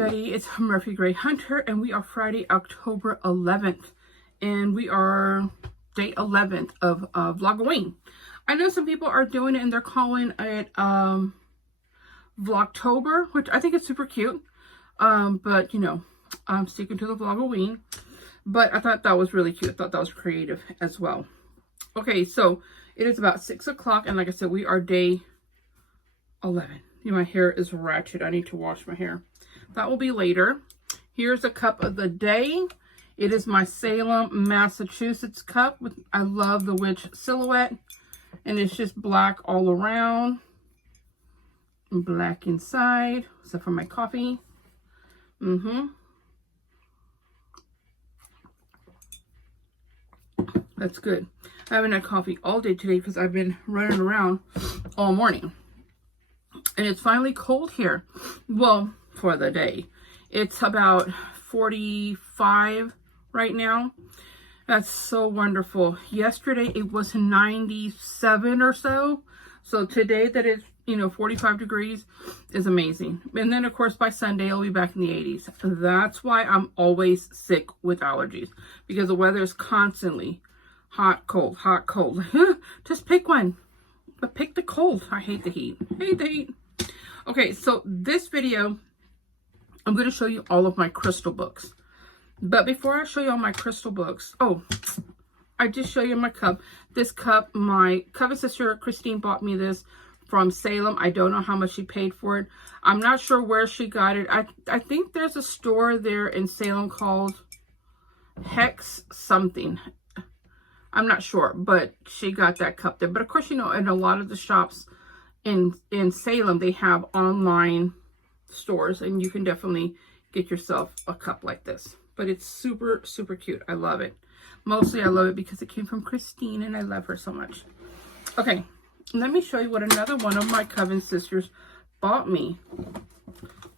everybody, it's Murphy Gray Hunter, and we are Friday, October 11th, and we are day 11th of Vlogoween. I know some people are doing it and they're calling it Vlogtober, which I think is super cute, but you know, I'm sticking to the Vlogoween, but I thought that was really cute. I thought that was creative as well. Okay, so it is about 6 o'clock, and like I said, we are day 11. You know, my hair is ratchet. I need to wash my hair. That will be later. Here's a cup of the day. It is my Salem, Massachusetts cup. I love the witch silhouette. And it's just black all around. And black inside. Except for my coffee. That's good. I haven't had coffee all day today because I've been running around all morning. And it's finally cold here. Well, for the day. It's about 45 right now. That's so wonderful. Yesterday it was 97 or so. So today that it's, you know, 45 degrees is amazing. And then of course by Sunday I'll be back in the 80s. That's why I'm always sick with allergies. Because the weather is constantly hot, cold, hot, cold. Just pick one. But pick the cold. I hate the heat. I hate the heat. Okay, so this video, I'm going to show you all of my crystal books. But before I show you all my crystal books, oh, I just show you my cup. This cup, my cousin sister Christine bought me this from Salem. I don't know how much she paid for it. I'm not sure where she got it. I think there's a store there in Salem called Hex something. I'm not sure, but she got that cup there. But of course, you know, in a lot of the shops in Salem, they have online stores, and you can definitely get yourself a cup like this. But it's super, super cute. I love it. Mostly I love it because it came from Christine, and I love her so much. Okay, let me show you what another one of my cousin sisters bought me.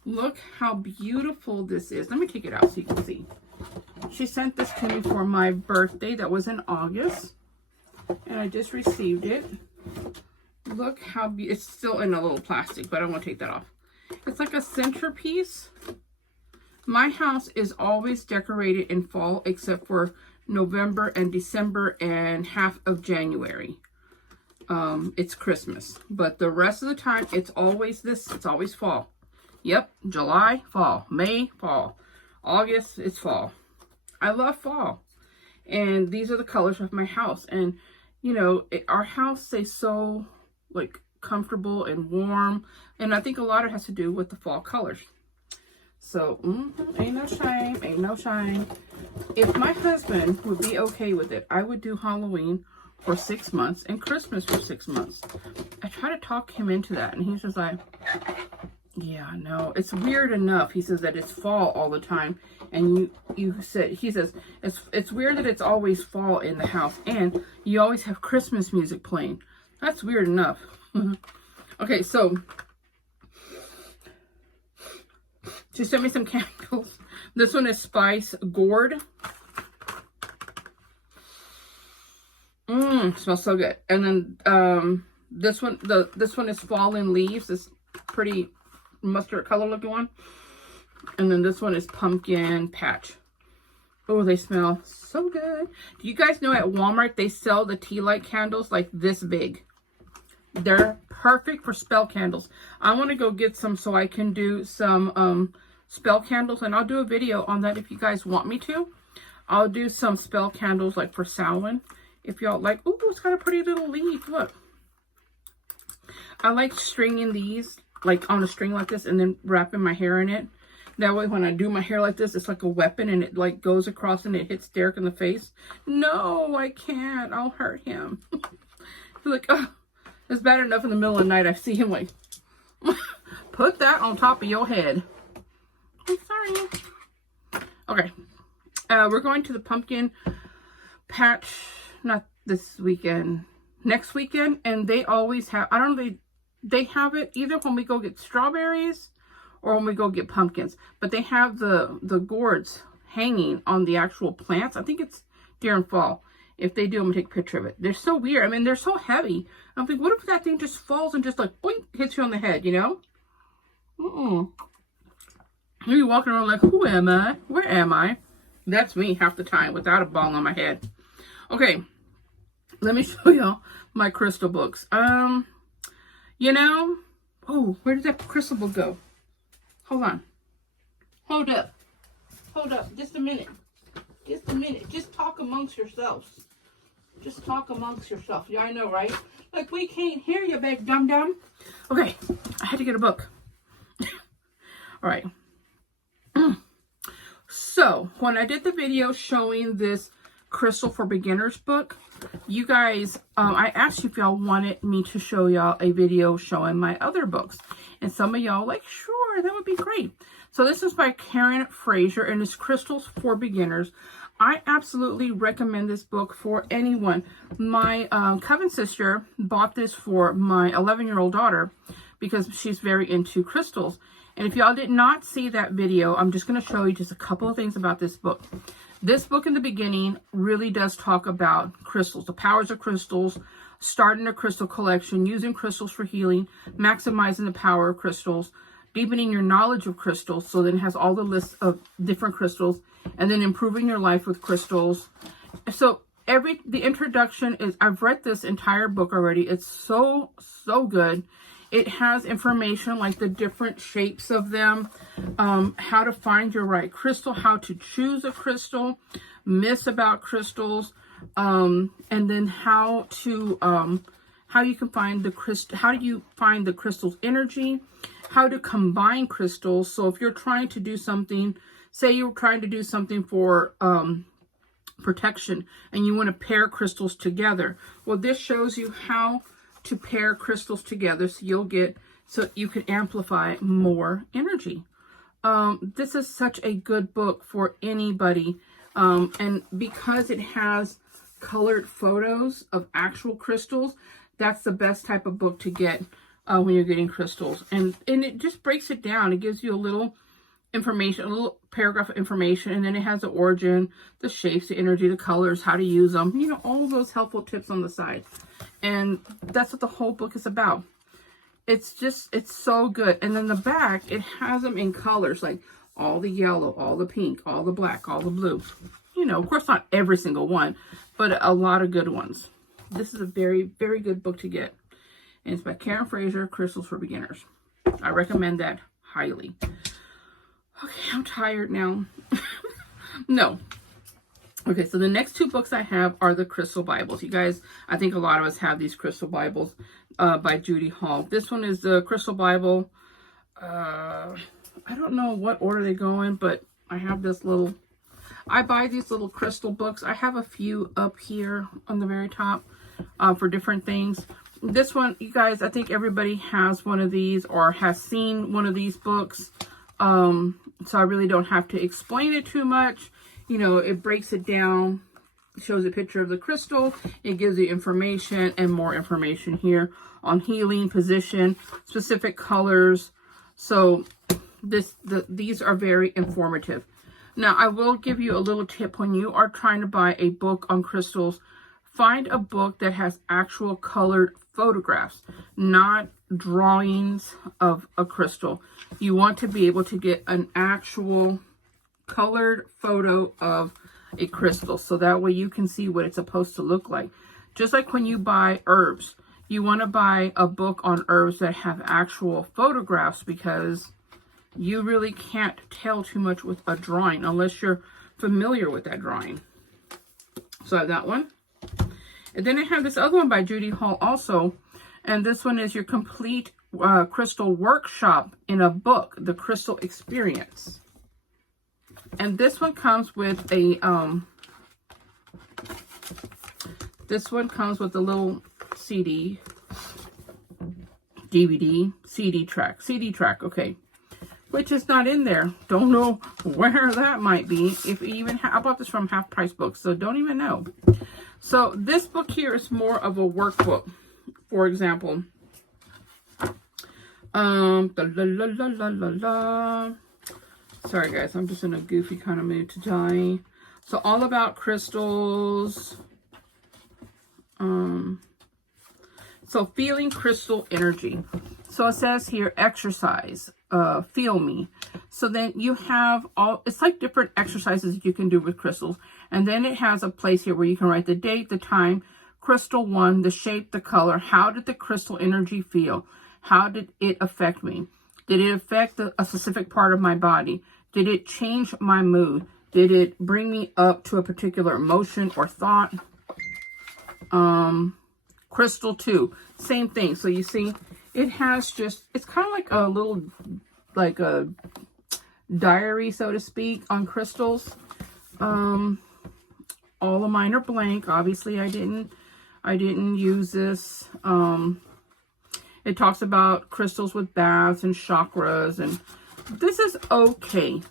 Look how beautiful this is. Let me take it out so you can see. She sent this to me for my birthday. That was in August. And I just received it. Look how beautiful. It's still in a little plastic, but I won't take that off. It's like a centerpiece. My house is always decorated in fall except for November and December and half of January. It's Christmas. But the rest of the time, it's always this. It's always fall. Yep. July, fall. May, fall. August, it's fall. I love fall. And these are the colors of my house. And, you know, our house stays so, like, comfortable and warm. And I think a lot of it has to do with the fall colors. So, ain't no shame. Ain't no shame. If my husband would be okay with it, I would do Halloween for 6 months and Christmas for 6 months. I try to talk him into that. And he's just like, yeah, no, it's weird enough. He says that it's fall all the time, and he says it's weird that it's always fall in the house, and you always have Christmas music playing. That's weird enough. Okay, so she sent me some candles. This one is Spice Gourd. Smells so good. And then this one is Fallen Leaves. This pretty mustard color looking one. And then this one is Pumpkin Patch. Oh, they smell so good. Do you guys know at Walmart they sell the tea light candles like this big? They're perfect for spell candles. I want to go get some so I can do some spell candles, and I'll do a video on that if you guys want me to. I'll do some spell candles like for Samhain if y'all like. Oh, it's got a pretty little leaf. Look. I like stringing these like on a string like this and then wrapping my hair in it. That way when I do my hair like this, it's like a weapon and it like goes across and it hits Derek in the face. No, I can't. I'll hurt him. He's like, oh, it's bad enough in the middle of the night. I see him like, put that on top of your head. I'm sorry. Okay. We're going to the pumpkin patch, not this weekend, next weekend. And they always have, I don't know, they have it either when we go get strawberries or when we go get pumpkins. But they have the gourds hanging on the actual plants. I think it's during fall. If they do, I'm going to take a picture of it. They're so weird. I mean, they're so heavy. I'm thinking, what if that thing just falls and just like, boink, hits you on the head, you know? You'll be walking around like, who am I? Where am I? That's me half the time without a ball on my head. Okay, let me show y'all my crystal books. You know, oh, where did that crystal book go? Hold on. Hold up. Hold up. Just a minute. Just a minute. Just talk amongst yourselves. Just talk amongst yourself. Yeah, I know, right? Like, we can't hear you, big dum-dum. Okay, I had to get a book. All right. So, when I did the video showing this Crystal for Beginners book, you guys, I asked you if y'all wanted me to show y'all a video showing my other books. And some of y'all like, sure, that would be great. So this is by Karen Fraser, and it's Crystals for Beginners. I absolutely recommend this book for anyone. My coven sister bought this for my 11-year-old daughter because she's very into crystals. And if y'all did not see that video, I'm just going to show you just a couple of things about this book. This book in the beginning really does talk about crystals, the powers of crystals, starting a crystal collection, using crystals for healing, maximizing the power of crystals, deepening your knowledge of crystals. So then it has all the lists of different crystals, and then improving your life with crystals. So the introduction is, I've read this entire book already. It's so good. It has information like the different shapes of them, how to find your right crystal, how to choose a crystal, myths about crystals, and then how you can find the crystal, how do you find the crystal's energy, how to combine crystals. So if you're trying to do something, say you're trying to do something for protection and you want to pair crystals together. Well, this shows you how to pair crystals together so you can amplify more energy. This is such a good book for anybody. And because it has colored photos of actual crystals, that's the best type of book to get when you're getting crystals. And it just breaks it down. It gives you a little information, a little paragraph of information, and then it has the origin, the shapes, the energy, the colors, how to use them, you know, all those helpful tips on the side. And that's what the whole book is about. It's so good. And then the back, it has them in colors, like all the yellow, all the pink, all the black, all the blue. You know, of course, not every single one, but a lot of good ones. This is a very, very good book to get. And it's by Karen Fraser, Crystals for Beginners. I recommend that highly. Okay, I'm tired now. No. Okay, so the next two books I have are the Crystal Bibles. You guys, I think a lot of us have these Crystal Bibles by Judy Hall. This one is the Crystal Bible. I don't know what order they go in, but I have this little... I buy these little crystal books. I have a few up here on the very top for different things. This one, you guys, I think everybody has one of these or has seen one of these books. So I really don't have to explain it too much. You know, it breaks it down, shows a picture of the crystal. It gives you information and more information here on healing, position, specific colors. So these are very informative. Now, I will give you a little tip when you are trying to buy a book on crystals. Find a book that has actual colored photographs, not drawings of a crystal. You want to be able to get an actual colored photo of a crystal, so that way you can see what it's supposed to look like. Just like when you buy herbs, you want to buy a book on herbs that have actual photographs, because you really can't tell too much with a drawing unless you're familiar with that drawing. So I have that one. And then I have this other one by Judy Hall also. And this one is your complete crystal workshop in a book, The Crystal Experience. And this one comes with a little CD, DVD, CD track, okay. Which is not in there. Don't know where that might be. If even I bought this from Half Price Books, so don't even know. So this book here is more of a workbook. For example, sorry guys, I'm just in a goofy kind of mood today. So all about crystals. So feeling crystal energy. So it says here, exercise, feel me. So then you have it's like different exercises that you can do with crystals. And then it has a place here where you can write the date, the time, crystal 1, the shape, the color. How did the crystal energy feel? How did it affect me? Did it affect a specific part of my body? Did it change my mood? Did it bring me up to a particular emotion or thought? Crystal 2, same thing. So you see, it has just, it's kind of like a little, like a diary, so to speak, on crystals. All of mine are blank. Obviously, I didn't use this. It talks about crystals with baths and chakras, and this is okay.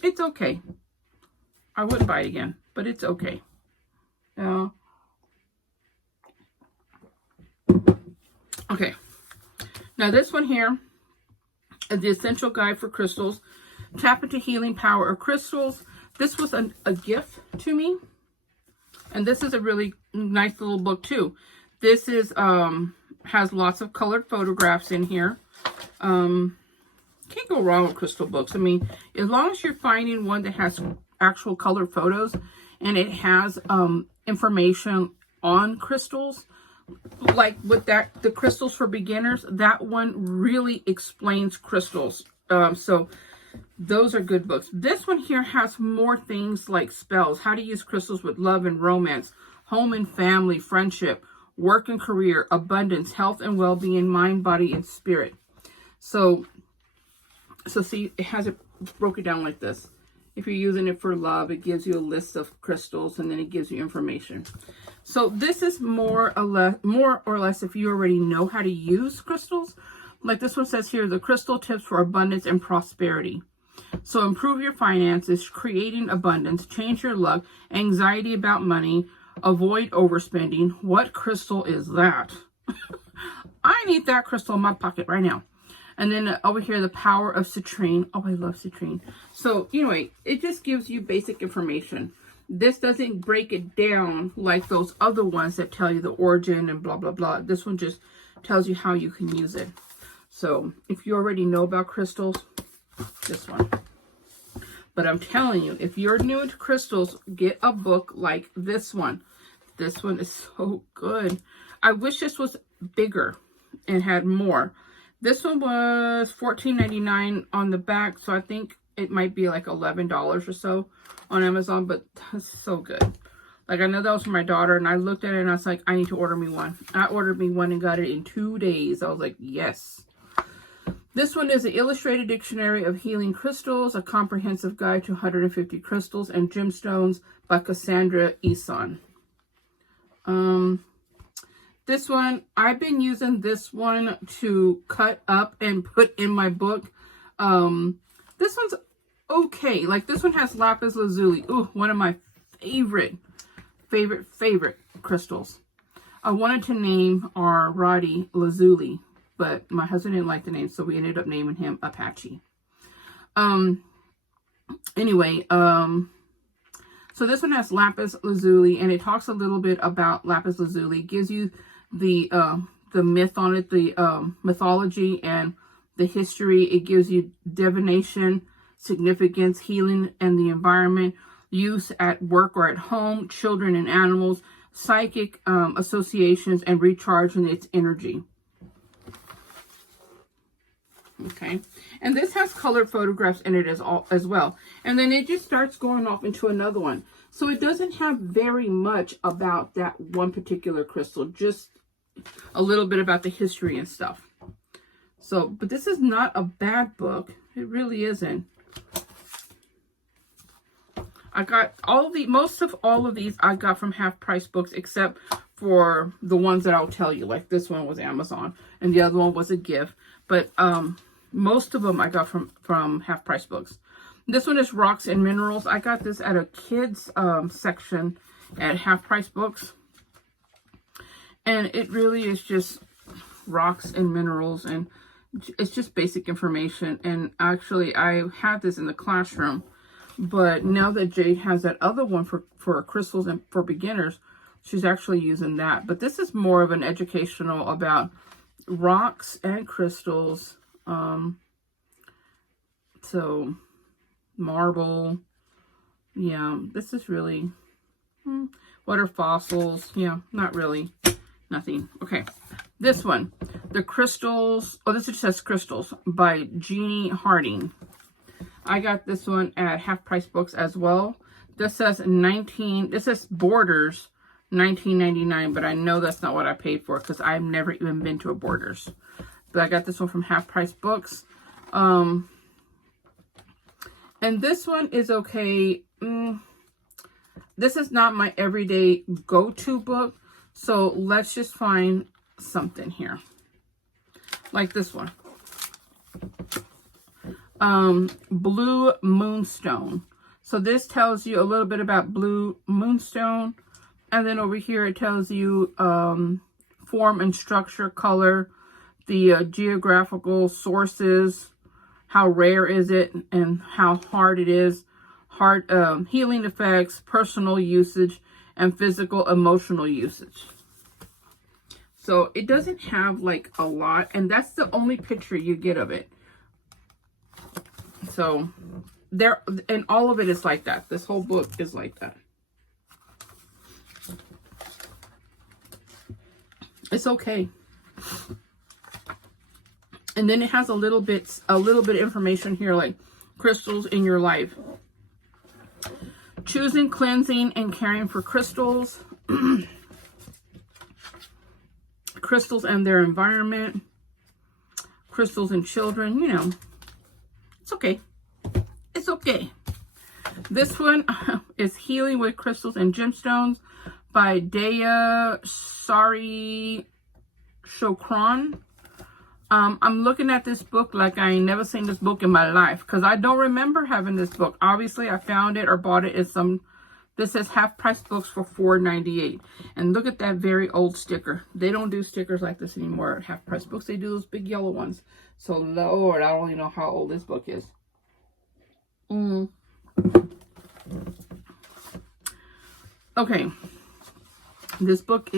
It's okay. I wouldn't buy it again, but it's okay. Okay. Now this one here is the Essential Guide for Crystals. Tap into healing power of crystals. This was a gift to me. And this is a really nice little book too. This is has lots of colored photographs in here. Can't go wrong with crystal books. I mean, as long as you're finding one that has actual colored photos and it has information on crystals, like with the crystals for beginners, that one really explains crystals. So those are good books. This one here has more things like spells, how to use crystals with love and romance, home and family, friendship, work and career, abundance, health and well-being, mind, body, and spirit. So see, it has it broken down like this. If you're using it for love, it gives you a list of crystals, and then it gives you information. So this is more or less if you already know how to use crystals. Like this one says here, the crystal tips for abundance and prosperity. So improve your finances, creating abundance, change your luck, anxiety about money, avoid overspending. What crystal is that? I need that crystal in my pocket right now. And then over here, the power of citrine. Oh, I love citrine. So anyway, it just gives you basic information. This doesn't break it down like those other ones that tell you the origin and blah, blah, blah. This one just tells you how you can use it. So if you already know about crystals, this one. But I'm telling you, if you're new into crystals, get a book like this one. This one is so good. I wish this was bigger and had more. This one was $14.99 on the back, so I think it might be like $11 or so on Amazon, but that's so good. Like, I know that was for my daughter, and I looked at it, and I was like, I need to order me one. I ordered me one and got it in 2 days. I was like, yes. This one is the Illustrated Dictionary of Healing Crystals, a comprehensive guide to 150 crystals and gemstones by Cassandra Eason. This one, I've been using this one to cut up and put in my book. This one's okay. Like, this one has lapis lazuli. Ooh, one of my favorite crystals. I wanted to name our Roddy Lazuli, but my husband didn't like the name, so we ended up naming him Apache. Anyway, so this one has lapis lazuli, and it talks a little bit about lapis lazuli. It gives you the myth on it, the mythology and the history. It gives you divination, significance, healing, and the environment, use at work or at home, children and animals, psychic associations, and recharging its energy. Okay, and this has colored photographs in it as well. And then it just starts going off into another one. So it doesn't have very much about that one particular crystal, just a little bit about the history and stuff. So, but this is not a bad book. It really isn't. I got most of all of these I got from half price books, except for the ones that I'll tell you. Like this one was Amazon, and the other one was a gift. But most of them I got from half price books. This one is Rocks and Minerals. I got this at a kids section at half price books. And it really is just rocks and minerals, and it's just basic information. And actually, I had this in the classroom, but now that Jade has that other one for crystals and for beginners, she's actually using that. But this is more of an educational about rocks and crystals. So marble. Yeah, this is really, what are fossils? Yeah, not really, nothing. Okay, this one, the crystals. Oh, this just says crystals by Jeannie Harding. I got this one at Half Price Books as well. This says this says Borders $19.99, but I know that's not what I paid for because I've never even been to a Borders. But I got this one from Half Price Books. And this one is okay. This is not my everyday go-to book, so let's just find something here. Like this one. Blue Moonstone. So this tells you a little bit about Blue Moonstone. And then over here it tells you form and structure, color, the geographical sources, how rare is it, and how hard it is, healing effects, personal usage, and physical emotional usage. So it doesn't have like a lot, and that's the only picture you get of it. So there, and all of it is like that. This whole book is like that. It's okay. And then it has a little bit of information here, like crystals in your life. Choosing, cleansing, and caring for crystals. Crystals and their environment. Crystals and children, you know. It's okay. It's okay. This one is Healing with Crystals and Gemstones by Daya Sari Chokran. I'm looking at this book like I ain't never seen this book in my life because I don't remember having this book. Obviously, I found it or bought it at some. This says Half Price Books for $4.98. And look at that very old sticker. They don't do stickers like this anymore at Half Price Books. They do those big yellow ones. So, Lord, I don't even know how old this book is. Okay. This book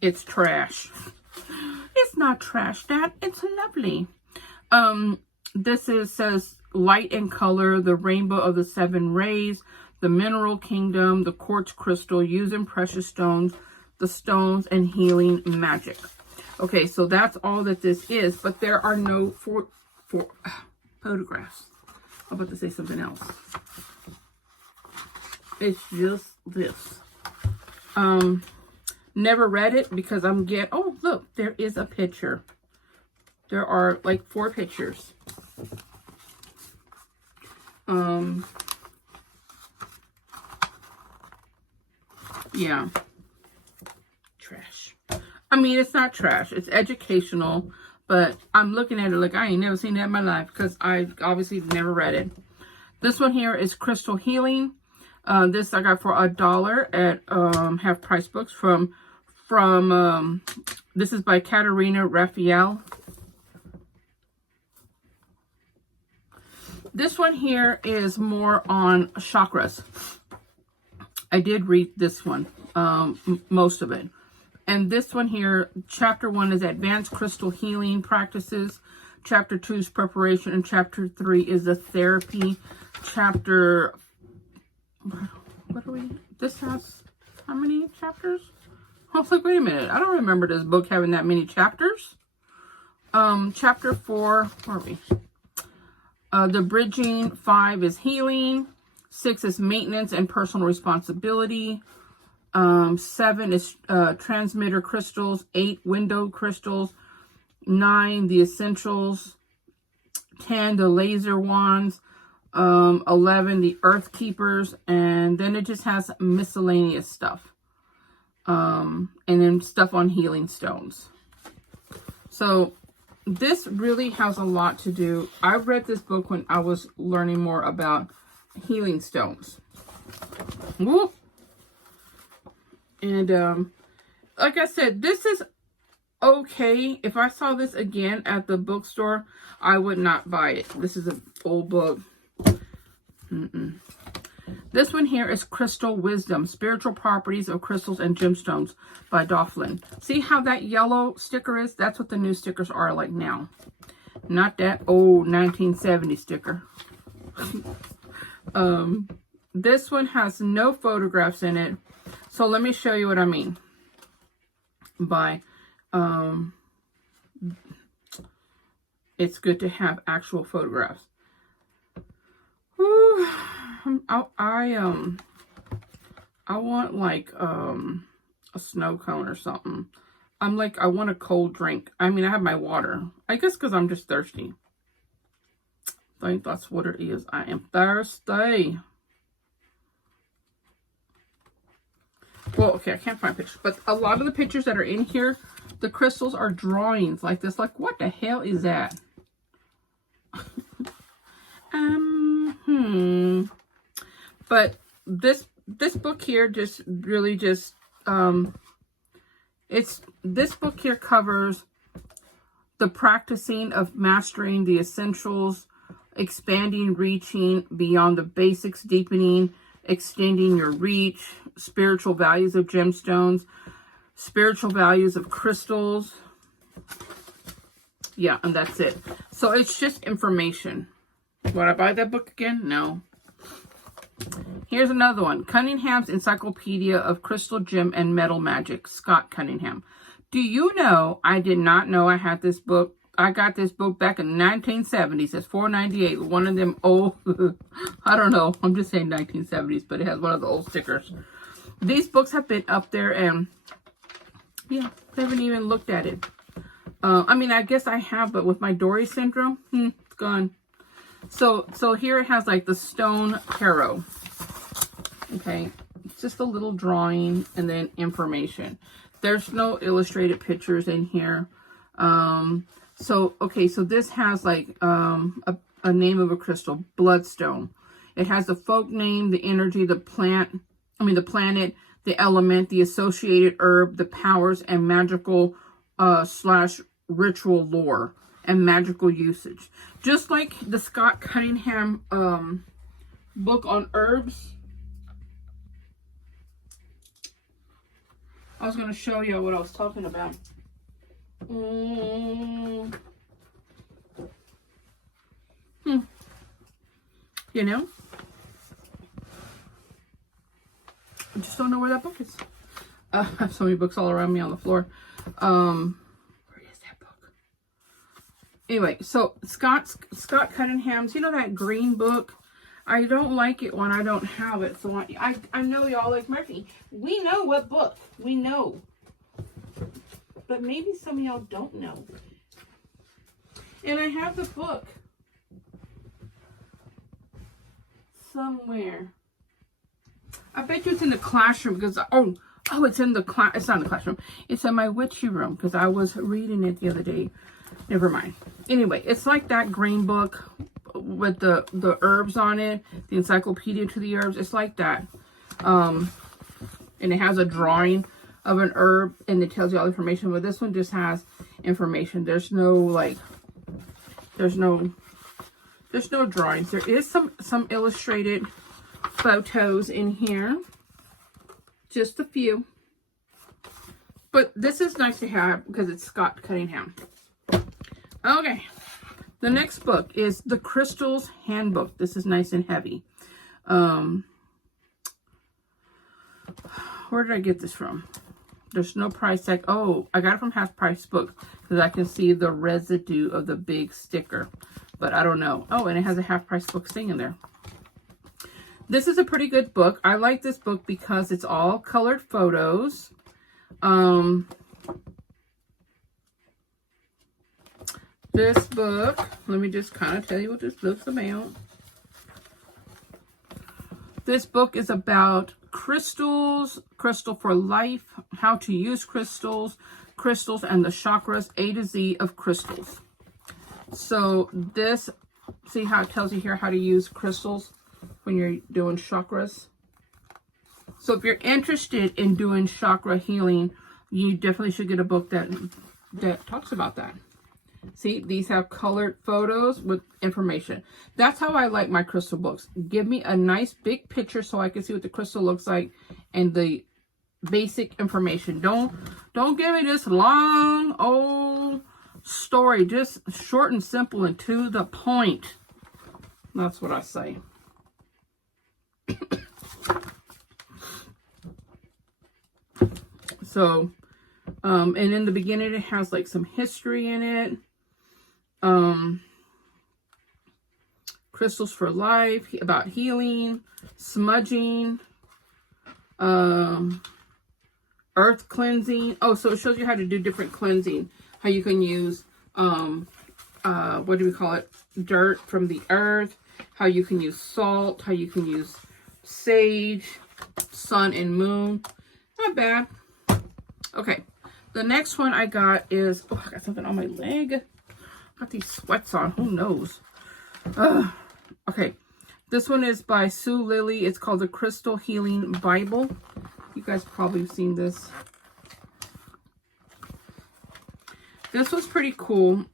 it's trash. It's not trash, Dad. It's lovely. This says Light and Color, the Rainbow of the Seven Rays, the Mineral Kingdom, the Quartz Crystal, Using Precious Stones, the Stones, and Healing Magic. Okay, so that's all that this is, but there are no photographs. I'm about to say something else. It's just this. Never read it because oh, look, there is a picture. There are like 4 pictures. Yeah. Trash. I mean, it's not trash. It's educational, but I'm looking at it like I ain't never seen that in my life because I obviously never read it. This one here is Crystal Healing. This I got for $1 at Half Price Books from this is by Katerina Raphael. This one here is more on chakras. I did read this one, most of it. And this one here, chapter 1 is Advanced Crystal Healing Practices. Chapter 2 is Preparation. And chapter 3 is the Therapy. Chapter, what are we, this has, how many chapters? I was like, wait a minute. I don't remember this book having that many chapters. Chapter 4, where are we? The Bridging. 5 is Healing. 6 is Maintenance and Personal Responsibility. 7 is Transmitter Crystals. 8, Window Crystals. 9, The Essentials. 10, The Laser Wands. 11, The Earth Keepers. And then it just has miscellaneous stuff. And then stuff on healing stones. So this really has a lot to do. I read this book when I was learning more about healing stones. Whoop. And like I said, this is okay. If I saw this again at the bookstore, I would not buy it. This is an old book. This one here is Crystal Wisdom, Spiritual Properties of Crystals and Gemstones by Doughlin. See how that yellow sticker is? That's what the new stickers are like now. Not that old 1970 sticker. This one has no photographs in it. So let me show you what I mean by it's good to have actual photographs. Whew. I want like a snow cone or something. I'm like, I want a cold drink. I mean, I have my water. I guess because I'm just thirsty. I think that's what it is. I am thirsty. Well, okay, I can't find pictures. But a lot of the pictures that are in here, the crystals are drawings like this. Like, what the hell is that? But this book here just really just this book here covers the practicing of mastering the essentials, expanding, reaching beyond the basics, deepening, extending your reach, spiritual values of gemstones, spiritual values of crystals. Yeah, and that's it. So it's just information. Would I buy that book again? No. Here's another one. Cunningham's Encyclopedia of Crystal, Gem, and Metal Magic. Scott Cunningham. Do you know, I did not know I had this book. I got this book back in the 1970s. It's $4.98. One of them old, I don't know. I'm just saying 1970s, but it has one of the old stickers. These books have been up there and, yeah, I haven't even looked at it. I mean, I guess I have, but with my Dory syndrome, it's gone. So here it has like the stone tarot. Okay, it's just a little drawing and then information. There's no illustrated pictures in here. So this has like a name of a crystal, bloodstone. It has the folk name, the energy, the planet, the element, the associated herb, the powers, and magical / ritual lore and magical usage. Just like the Scott Cunningham book on herbs. I was going to show you what I was talking about. You know? I just don't know where that book is. I have so many books all around me on the floor. Where is that book? Anyway, so Scott Cunningham's, you know that green book? I don't like it when I don't have it. So I know y'all like Murphy. We know what book. We know. But maybe some of y'all don't know. And I have the book somewhere. I bet you it's in the classroom because it's in the class. It's not in the classroom. It's in my witchy room because I was reading it the other day. Never mind. Anyway, it's like that green book with the herbs on it, the encyclopedia to the herbs. It's like that. And it has a drawing of an herb and it tells you all the information. But this one just has information. There's no drawings. There is some illustrated photos in here. Just a few. But this is nice to have because it's Scott Cunningham. Okay. The next book is The Crystals Handbook. This is nice and heavy. Where did I get this from? There's no price tag. Oh, I got it from Half Price Book because I can see the residue of the big sticker. But I don't know. Oh, and it has a Half Price Book thing in there. This is a pretty good book. I like this book because it's all colored photos. This book, let me just kind of tell you what this book's about. This book is about crystals, crystal for life, how to use crystals, crystals and the chakras, A to Z of crystals. So this, see how it tells you here how to use crystals when you're doing chakras. So if you're interested in doing chakra healing, you definitely should get a book that talks about that. See, these have colored photos with information. That's how I like my crystal books. Give me a nice big picture so I can see what the crystal looks like and the basic information. Don't give me this long old story. Just short and simple and to the point. That's what I say. So, and in the beginning it has like some history in it. Crystals for life, about healing, smudging, earth cleansing. Oh, so it shows you how to do different cleansing. How you can use, what do we call it? Dirt from the earth. How you can use salt. How you can use sage, sun and moon. Not bad. Okay. The next one I got is, oh, I got something on my leg. Got these sweats on. Who knows? Okay. This one is by Sue Lily. It's called the Crystal Healing Bible. You guys probably have seen this. This was pretty cool.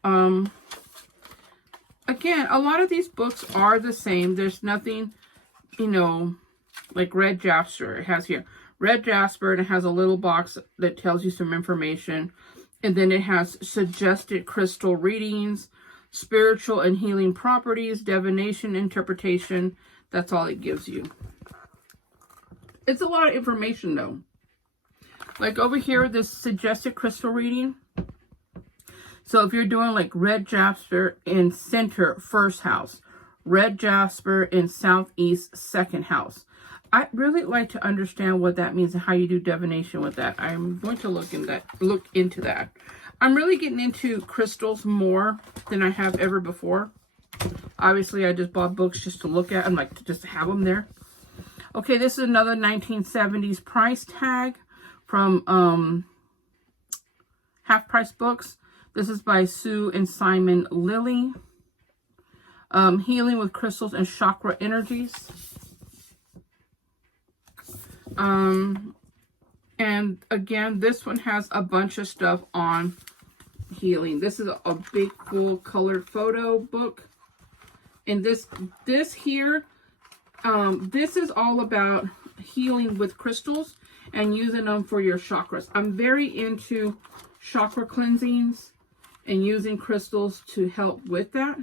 Again, a lot of these books are the same. There's nothing, you know, like Red Jasper. It has here Red Jasper, and it has a little box that tells you some information. And then it has suggested crystal readings, spiritual and healing properties, divination, interpretation. That's all it gives you. It's a lot of information though. Like over here, this suggested crystal reading. So if you're doing like Red Jasper in center, first house, Red Jasper in southeast, second house. I really like to understand what that means and how you do divination with that. I'm going to look into that. I'm really getting into crystals more than I have ever before. Obviously, I just bought books just to look at and like to just have them there. Okay, this is another 1970s price tag from Half Price Books. This is by Sue and Simon Lilly. Healing with Crystals and Chakra Energies. And again, this one has a bunch of stuff on healing. This is a big full colored photo book. And this here, this is all about healing with crystals and using them for your chakras. I'm very into chakra cleansings and using crystals to help with that.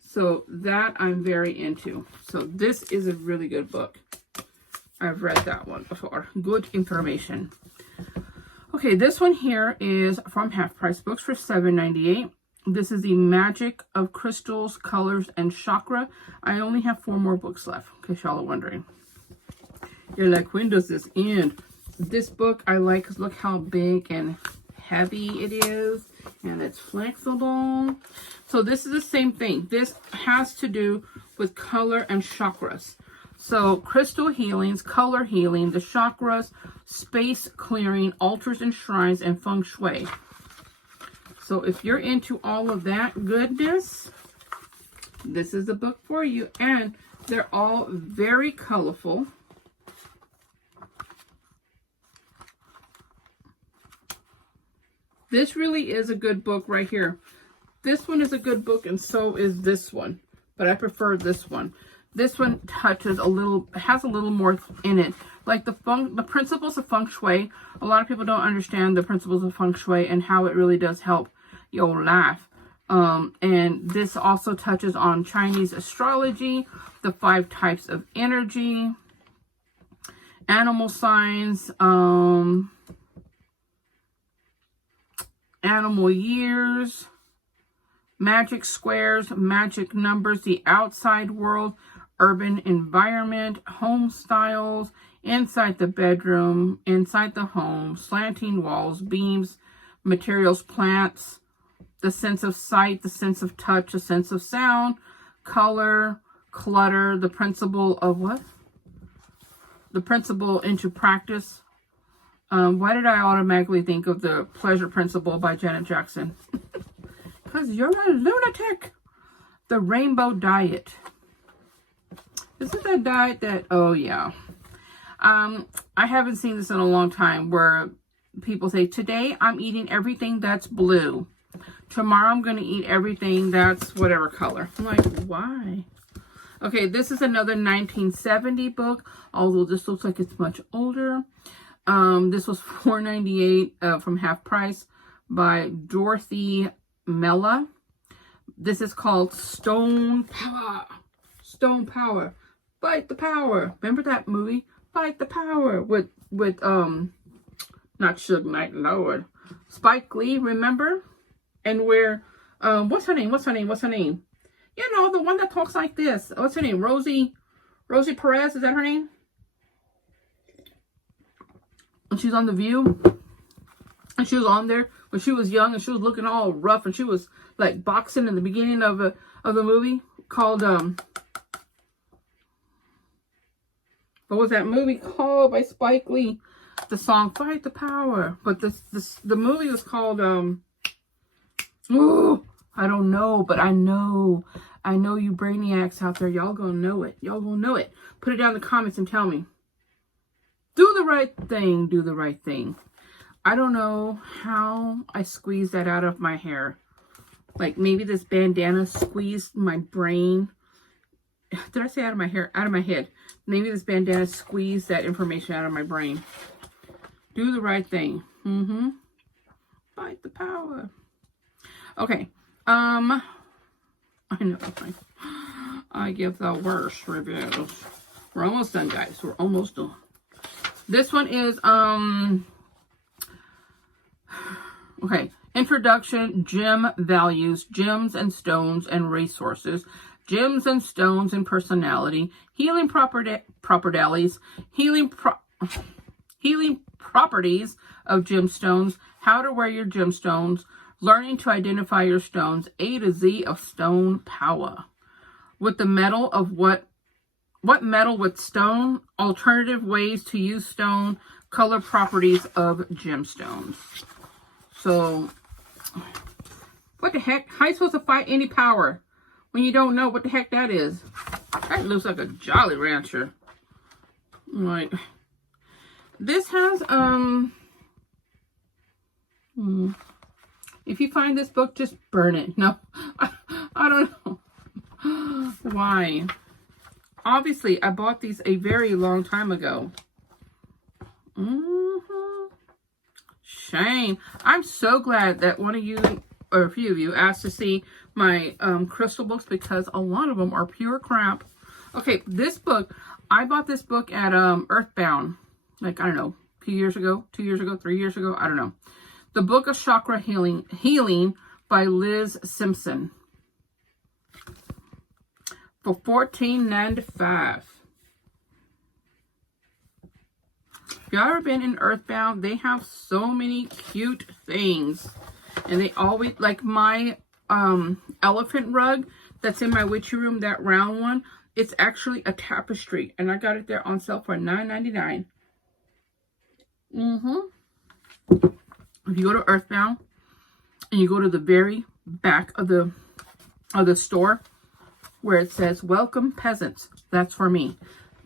So that I'm very into. So this is a really good book. I've read that one before. Good information. Okay, this one here is from Half Price Books for $7.98. This is the Magic of Crystals, Colors, and Chakra. I only have 4 more books left, in case y'all are wondering. You're like, when does this end? This book I like because look how big and heavy it is. And it's flexible. So this is the same thing. This has to do with color and chakras. So crystal healings, color healing, the chakras, space clearing, altars and shrines, and feng shui. So if you're into all of that goodness, this is the book for you. And they're all very colorful. This really is a good book right here. This one is a good book, and so is this one. But I prefer this one. This one touches a little, has a little more in it. Like the principles of feng shui. A lot of people don't understand the principles of feng shui and how it really does help your life. And this also touches on Chinese astrology, the 5 types of energy, animal signs, animal years, magic squares, magic numbers, the outside world, urban environment, home styles, inside the bedroom, inside the home, slanting walls, beams, materials, plants, the sense of sight, the sense of touch, the sense of sound, color, clutter, the principle of what? The principle into practice. Why did I automatically think of the Pleasure Principle by Janet Jackson? Because you're a lunatic. The Rainbow Diet. This is a diet that, oh yeah. I haven't seen this in a long time where people say, today I'm eating everything that's blue. Tomorrow I'm going to eat everything that's whatever color. I'm like, why? Okay, this is another 1970 book, although this looks like it's much older. This was $4.98 from half price by Dorothy Mella. This is called Stone Power. Stone Power. Fight the Power. Remember that movie? Fight the Power with not Suge Knight, Lord. Spike Lee, remember? And where, what's her name? You know, the one that talks like this. What's her name? Rosie Perez, is that her name? And she's on The View. And she was on there when she was young and she was looking all rough and she was like boxing in the beginning of the movie called, what was that movie called by Spike Lee? The song Fight the Power. But the movie was called, ooh, I don't know, but I know you brainiacs out there. Y'all gonna know it. Y'all gonna know it. Put it down in the comments and tell me. Do the right thing. Do the right thing. I don't know how I squeezed that out of my hair. Like maybe this bandana squeezed my brain. Did I say out of my hair? Out of my head. Maybe this bandana squeezed that information out of my brain. Do the right thing. Fight the power. Okay. I know. I give the worst reviews. We're almost done, guys. We're almost done. This one is, okay. Introduction, gem values, gems and stones and resources, gems and stones and personality, healing properties, healing properties of gemstones, how to wear your gemstones, learning to identify your stones, A to Z of stone power. With the metal of what metal with stone, alternative ways to use stone, color properties of gemstones. So, what the heck? How are you supposed to fight any power when you don't know what the heck that is? That looks like a Jolly Rancher. Like, this has, if you find this book, just burn it. No, I don't know. Why? Obviously, I bought these a very long time ago. Shame. I'm so glad that one of you, or a few of you, asked to see my crystal books because a lot of them are pure crap. Okay, this book, I bought this book at Earthbound. Like, I don't know, 2 years ago, 3 years ago, I don't know. The Book of Chakra Healing by Liz Simpson. For $14.95. If y'all ever been in Earthbound, they have so many cute things. And they always, like my elephant rug that's in my witchy room, that round one, it's actually a tapestry. And I got it there on sale for $9.99. If you go to Earthbound and you go to the very back of the store where it says welcome peasants, that's for me.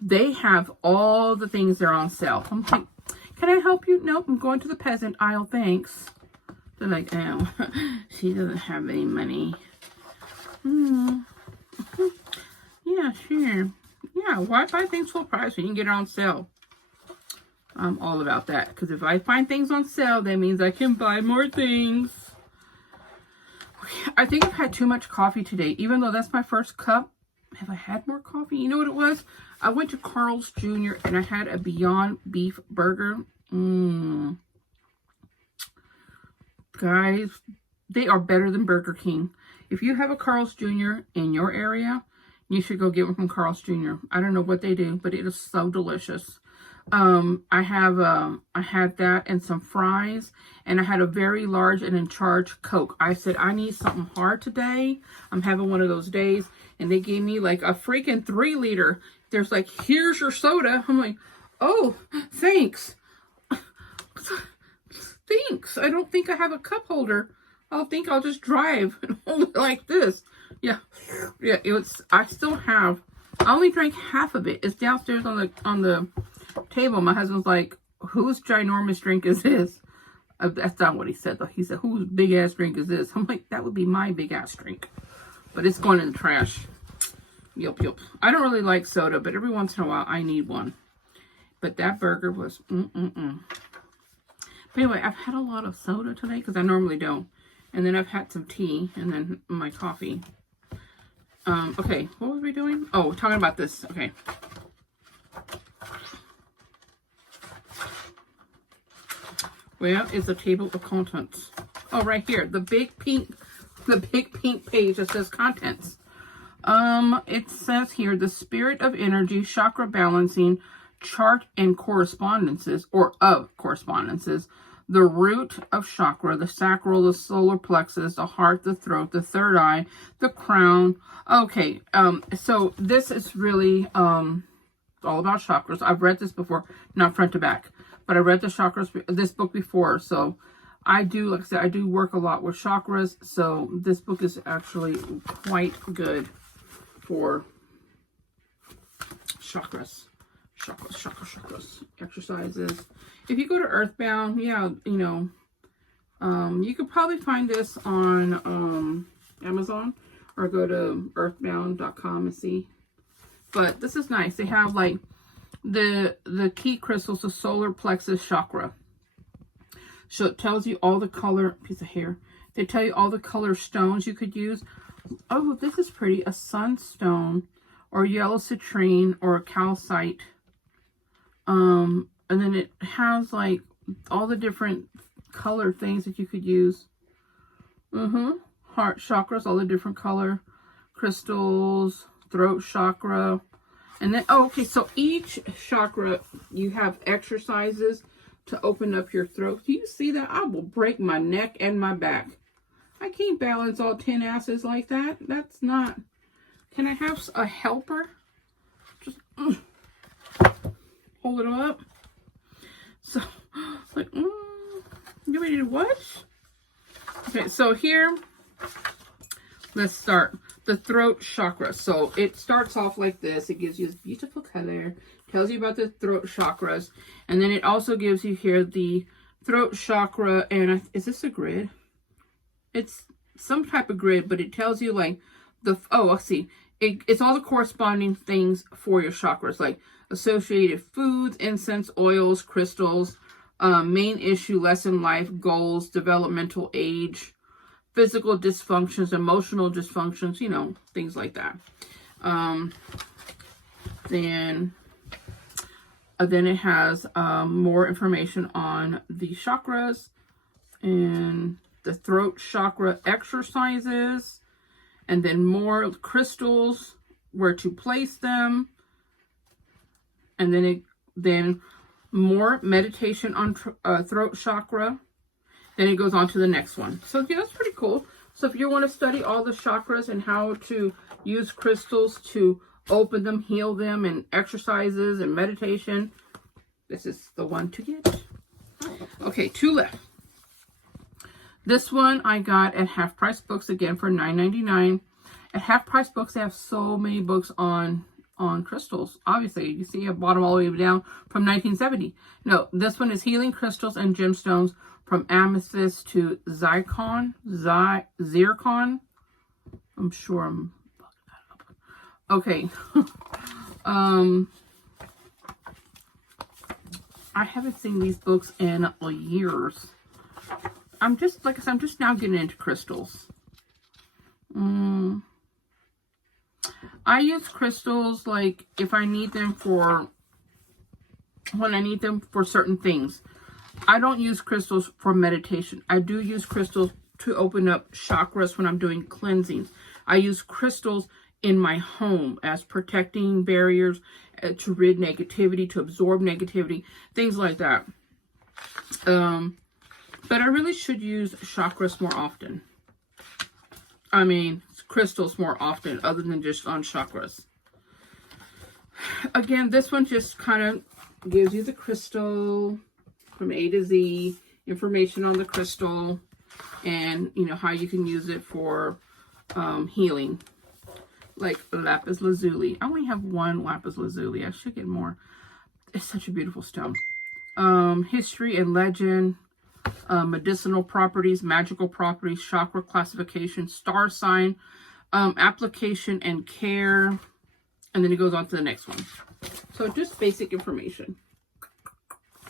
They have all the things there on sale. I'm like, can I help you? Nope, I'm going to the peasant aisle, thanks. They're like, oh, she doesn't have any money. Yeah, sure. Yeah, why buy things full price when you can get it on sale? I'm all about that. Because if I find things on sale, that means I can buy more things. I think I've had too much coffee today. Even though that's my first cup. Have I had more coffee? You know what it was? I went to Carl's Jr. and I had a Beyond Beef burger. Guys, they are better than Burger King. If you have a Carl's Jr. in your area, you should go get one from Carl's Jr. I don't know what they do, but it is so delicious. I had that and some fries, and I had a very large and in charge Coke. I said, I need something hard today. I'm having one of those days, and they gave me like a freaking 3-liter. There's like, here's your soda. I'm like, oh, thanks. Thanks. I don't think I have a cup holder. I think I'll just drive and hold it like this. Yeah, it was, I still have, I only drank half of it. It's downstairs on the table. My husband's like, whose ginormous drink is this? That's not what he said, though. He said, whose big-ass drink is this? I'm like, that would be my big-ass drink. But it's going in the trash. Yup. I don't really like soda, but every once in a while, I need one. But that burger was, But anyway, I've had a lot of soda today, because I normally don't. And then I've had some tea, and then my coffee. Okay, what was we doing? Oh, talking about this. Okay. Where is the table of contents? Oh, right here. The big pink page that says contents. It says here, the spirit of energy, chakra balancing, chart and correspondences, or of correspondences, the root of chakra, the sacral, the solar plexus, the heart, the throat, the third eye, the crown. Okay, so this is really, all about chakras. I've read this before, not front to back, but I read this book before, so I do, like I said, I do work a lot with chakras, so this book is actually quite good for chakras. Chakras. Exercises. If you go to Earthbound, yeah, you know, you could probably find this on Amazon, or go to earthbound.com and see. But this is nice. They have like the key crystals, the solar plexus chakra. So it tells you all the color, piece of hair. They tell you all the color stones you could use. Oh, this is pretty. A sunstone, or yellow citrine, or a calcite. And then it has like all the different color things that you could use. Heart chakras, all the different color crystals, throat chakra. And then, oh, okay, so each chakra, you have exercises to open up your throat. Do you see that? I will break my neck and my back. I can't balance all 10 asses like that. That's not... Can I have a helper? Just hold it up. So, like, you ready to what? Okay, so here, let's start. The throat chakra. So it starts off like this. It gives you this beautiful color. Tells you about the throat chakras. And then it also gives you here the throat chakra. And is this a grid? It's some type of grid, but it tells you like let's see. It's all the corresponding things for your chakras, like associated foods, incense, oils, crystals, main issue, lesson life, goals, developmental age, physical dysfunctions, emotional dysfunctions, you know, things like that. Then it has more information on the chakras and the throat chakra exercises, and then more crystals, where to place them, and then more meditation on throat chakra. Then it goes on to the next one. So yeah, that's pretty cool. So if you want to study all the chakras and how to use crystals to open them, heal them, and exercises and meditation, this is the one to get. Okay, 2 left. This one I got at Half Price Books, again, for $9.99. At Half Price Books, they have so many books on crystals. Obviously, you see I bought them all the way down from 1970. No, this one is Healing Crystals and Gemstones, from Amethyst to Zircon. I'm sure I'm bugging that up. Okay. I haven't seen these books in years. I'm just, like I said, I'm just now getting into crystals. I use crystals like if I need them when I need them for certain things. I don't use crystals for meditation. I do use crystals to open up chakras when I'm doing cleansings. I use crystals in my home as protecting barriers, to rid negativity, to absorb negativity, things like that. But I really should use chakras more often. I mean, crystals more often, other than just on chakras. Again, this one just kind of gives you the crystal from A to Z, information on the crystal, and, you know, how you can use it for healing. Like lapis lazuli. I only have one lapis lazuli. I should get more. It's such a beautiful stone. History and legend. medicinal properties, magical properties, chakra classification, star sign, application and care. And then he goes on to the next one. So just basic information.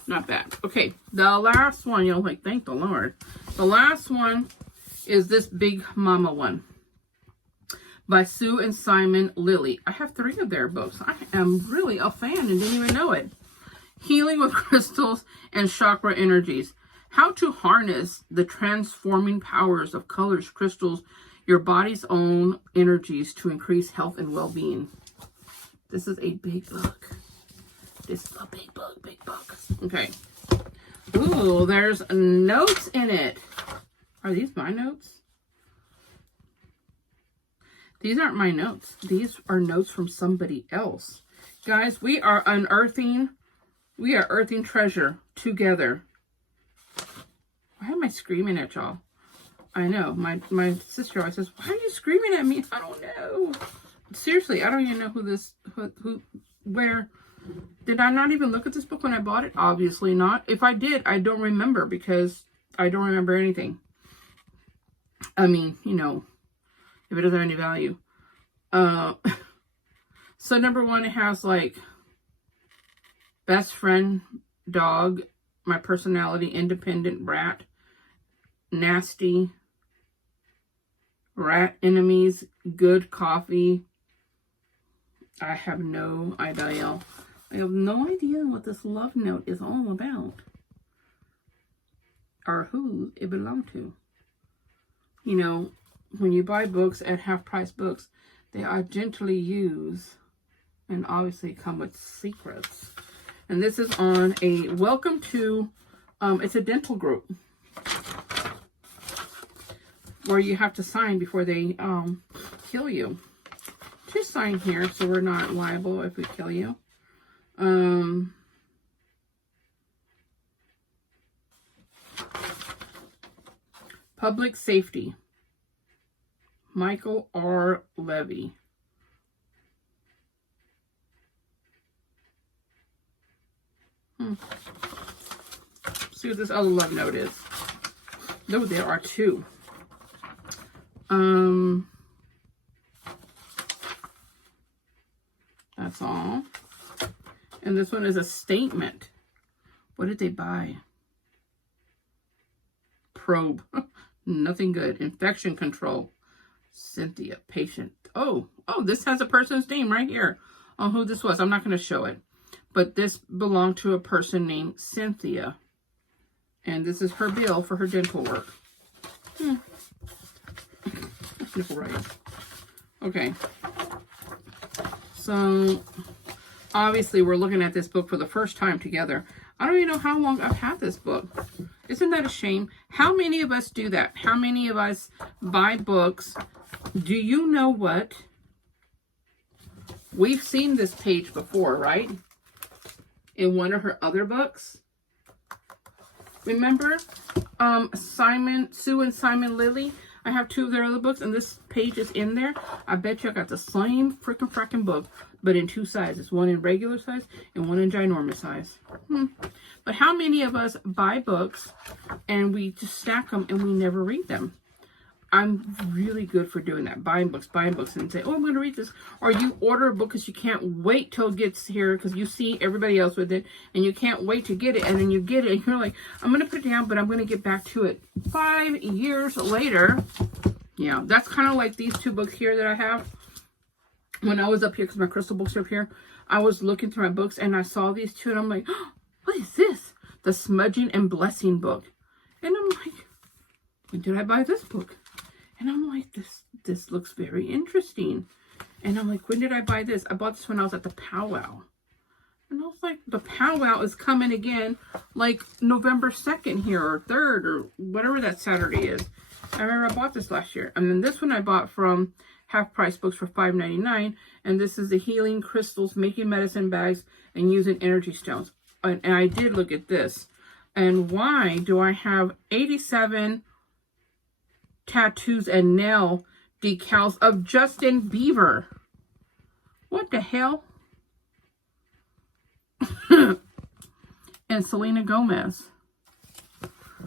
Not bad. Okay, the last one, you'll like, thank the Lord. The last one is this Big Mama one by Sue and Simon Lilly. I have 3 of their books. I am really a fan and didn't even know it. Healing with Crystals and Chakra Energies. How to harness the transforming powers of colors, crystals, your body's own energies to increase health and well-being. This is a big book. This is a big book, big book. Okay. Ooh, there's notes in it. Are these my notes? These aren't my notes. These are notes from somebody else. Guys, we are unearthing. We are earthing treasure together. Why am I screaming at y'all? I know. My sister always says, why are you screaming at me? I don't know. Seriously, I don't even know where. Did I not even look at this book when I bought it? Obviously not. If I did, I don't remember because I don't remember anything. I mean, you know, if it doesn't have any value. So number 1, it has like best friend, dog, my personality, independent, brat, nasty, rat, enemies, good, coffee. I have no idea. I have no idea what this love note is all about. Or who it belonged to. You know, when you buy books at half-price books, they are gently used and obviously come with secrets. And this is on a welcome to, it's a dental group where you have to sign before they kill you. Just sign here so we're not liable if we kill you. Public Safety. Michael R. Levy. See what this other love note is. No, there are 2. That's all. And this one is a statement. What did they buy? Probe. Nothing good. Infection control. Cynthia. Patient. Oh, this has a person's name right here on who this was. I'm not going to show it. But this belonged to a person named Cynthia. And this is her bill for her dental work. Right. Okay. So, obviously, we're looking at this book for the first time together. I don't even know how long I've had this book. Isn't that a shame? How many of us do that? How many of us buy books? Do you know what? We've seen this page before, right? In one of her other books. Remember? Sue and Simon Lilly? I have 2 of their other books, and this page is in there. I bet you I got the same frickin' book, but in 2 sizes. One in regular size and one in ginormous size. But how many of us buy books and we just stack them and we never read them? I'm really good for doing that. Buying books and say, oh, I'm going to read this. Or you order a book because you can't wait till it gets here because you see everybody else with it and you can't wait to get it. And then you get it and you're like, I'm going to put it down, but I'm going to get back to it 5 years later. Yeah, that's kind of like these 2 books here that I have. When I was up here, because my crystal books are up here, I was looking through my books and I saw these 2 and I'm like, oh, what is this? The Smudging and Blessing book. And I'm like, when did I buy this book? And I'm like, this looks very interesting. And I'm like, when did I buy this? I bought this when I was at the powwow. And I was like, the powwow is coming again, like November 2nd here, or 3rd, or whatever that Saturday is. I remember I bought this last year. And then this one I bought from Half Price Books for $5.99. And this is the Healing Crystals, Making Medicine Bags, and Using Energy Stones. And I did look at this. And why do I have 87 tattoos and nail decals of Justin Bieber? What the hell? And Selena Gomez.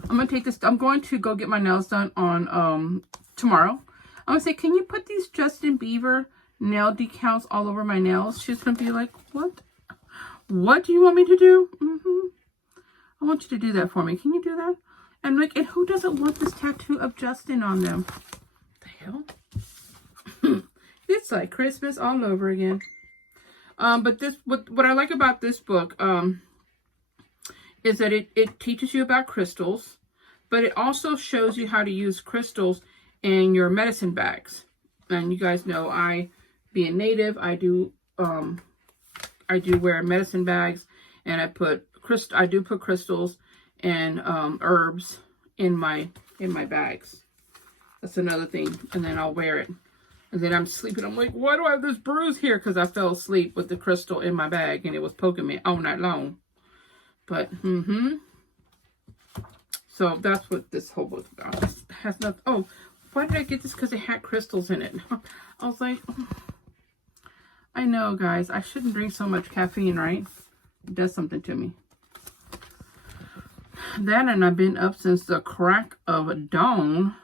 I'm going to take this. I'm going to go get my nails done on tomorrow. I'm going to say, can you put these Justin Bieber nail decals all over my nails? She's going to be like, what? What do you want me to do? I want you to do that for me. Can you do that? And like, and who doesn't want this tattoo of Justin on them? The hell? It's like Christmas all over again. But this, what I like about this book, is that it teaches you about crystals, but it also shows you how to use crystals in your medicine bags. And you guys know, I, being native, I do wear medicine bags, and I do put crystals and herbs in my bags. That's another thing. And then I'll wear it. And then I'm sleeping. I'm like, why do I have this bruise here? Because I fell asleep with the crystal in my bag, and it was poking me all night long. But, so that's what this whole book about. It has nothing. Oh, why did I get this? Because it had crystals in it. I was like, I know, guys. I shouldn't drink so much caffeine, right? It does something to me. That, and I've been up since the crack of dawn.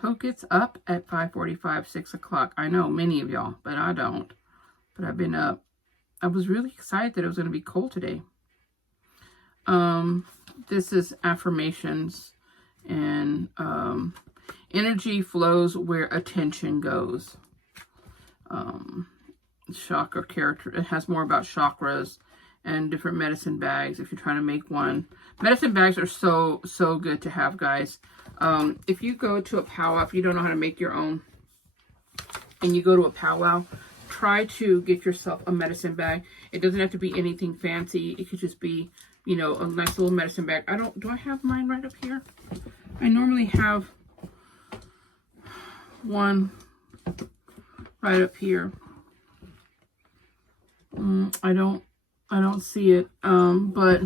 Who gets up at 5:45, 6 o'clock? I know many of y'all, but I don't. But I've been up. I was really excited that it was going to be cold today. This is affirmations, and energy flows where attention goes. Chakra character. It has more about chakras and different medicine bags if you're trying to make one. Medicine bags are so good to have, guys. If you go to a powwow, if you don't know how to make your own, and you go to a powwow, try to get yourself a medicine bag. It doesn't have to be anything fancy. It could just be, you know, a nice little medicine bag. Do I have mine right up here? I normally have one right up here. I don't see it. But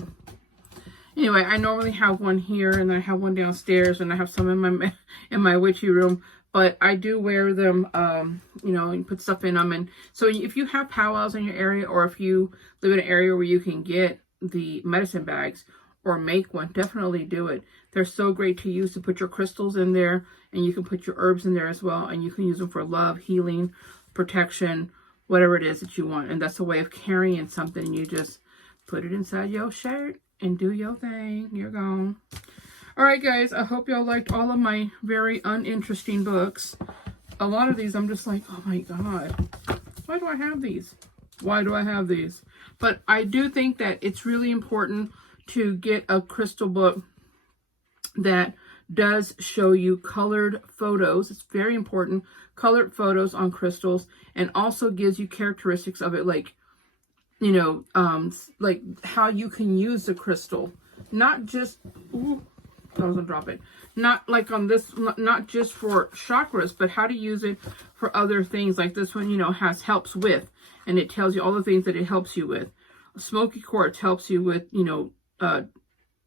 anyway, I normally have one here, and I have one downstairs, and I have some in my witchy room. But I do wear them, you know, and put stuff in them. And so if you have powwows in your area, or if you live in an area where you can get the medicine bags or make one, definitely do it. They're so great to use to put your crystals in there, and you can put your herbs in there as well. And you can use them for love, healing, protection, whatever it is that you want. And that's a way of carrying something. And you just put it inside your shirt and do your thing. You're gone. All right, guys, I hope y'all liked all of my very uninteresting books. A lot of these, I'm just like, oh my God, why do I have these? Why do I have these? But I do think that it's really important to get a crystal book that does show you colored photos. It's very important. Colored photos on crystals, and also gives you characteristics of it, like, you know, like how you can use the crystal. Not just, ooh, I was gonna drop it. Not like on this, not just for chakras, but how to use it for other things. Like this one, you know, helps with, and it tells you all the things that it helps you with. Smoky quartz helps you with, you know,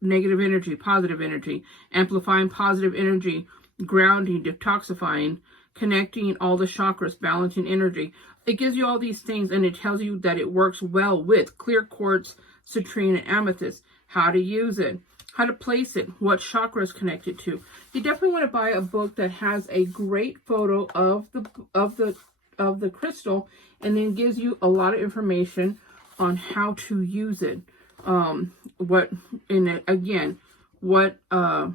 negative energy, positive energy, amplifying positive energy, grounding, detoxifying, connecting all the chakras, balancing energy. It gives you all these things, and it tells you that it works well with clear quartz, citrine, and amethyst. How to use it, how to place it, what chakra is connected to. You definitely want to buy a book that has a great photo of the crystal, and then gives you a lot of information on how to use it. What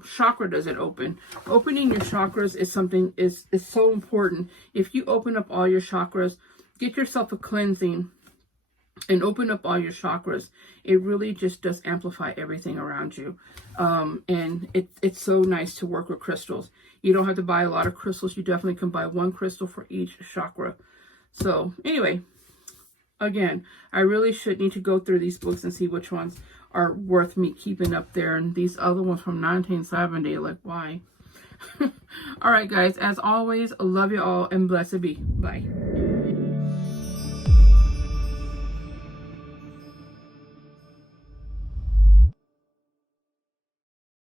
chakra does it open? Opening your chakras is something is so important. If you open up all your chakras, get yourself a cleansing and open up all your chakras, it really just does amplify everything around you. And it's so nice to work with crystals. You don't have to buy a lot of crystals. You definitely can buy one crystal for each chakra. So anyway, again, I really should need to go through these books and see which ones are worth me keeping up there. And these other ones from 1970, like, why? All right, guys, as always, love you all, and blessed be. Bye.